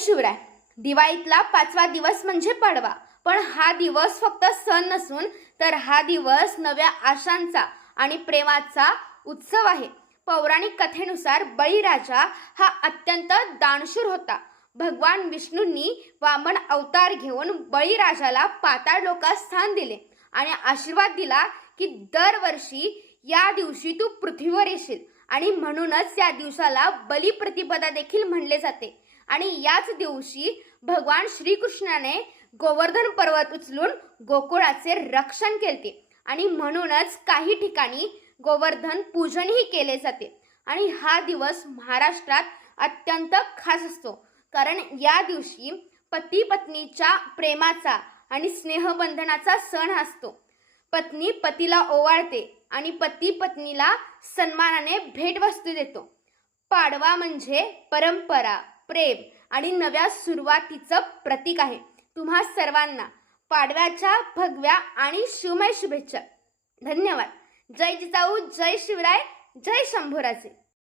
शिवराय. दिवाळीतला 5वा दिवस म्हणजे पाडवा. पण हा दिवस फक्त सण नसून तर हा दिवस नव्या आशांचा आणि प्रेमाचा उत्सव आहे. पौराणिक कथेनुसार बळीराजा हा अत्यंत दानशूर होता. भगवान विष्णूंनी वामन अवतार घेऊन बळीराजाला पाताळ लोकात स्थान दिले आणि आशीर्वाद दिला की दरवर्षी या दिवशी तू पृथ्वीवर येशील. आणि म्हणूनच या दिवसाला बलिप्रतिपदा देखील म्हणले जाते. आणि याच दिवशी भगवान श्रीकृष्णाने गोवर्धन पर्वत उचलून गोकुळाचे रक्षण केले आणि म्हणूनच काही ठिकाणी गोवर्धन पूजनही केले जाते. आणि हा दिवस महाराष्ट्रात अत्यंत खास असतो, कारण या दिवशी पती पत्नीच्या प्रेमाचा आणि स्नेहबंधनाचा सण असतो. पत्नी पतीला ओवाळते आणि पती पत्नीला सन्मानाने भेटवस्तू देतो. पाडवा म्हणजे परंपरा, प्रेम आणि नव्या सुरुवातीचं प्रतीक आहे. तुम्हा सर्वांना पाडव्याच्या भगव्या आणि शिवमय शुभेच्छा. धन्यवाद. जय जिजाऊ, जय शिवराय, जय शंभूराजे.